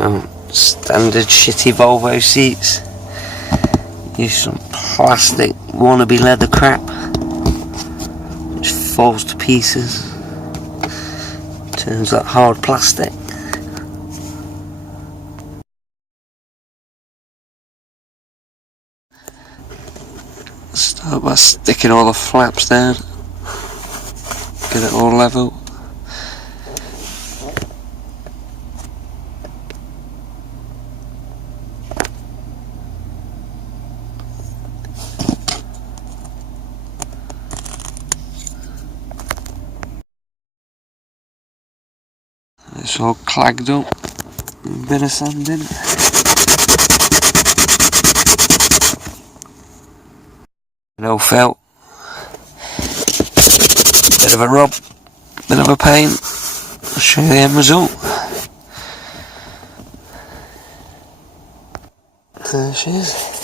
Standard shitty Volvo seats. Use some plastic wannabe leather crap which falls to pieces, turns like hard plastic. Start by sticking all the flaps down, get it all level. It's all clagged up, a bit of sanding. No felt, bit of a rub, bit of a paint. I'll show you the end result. There she is.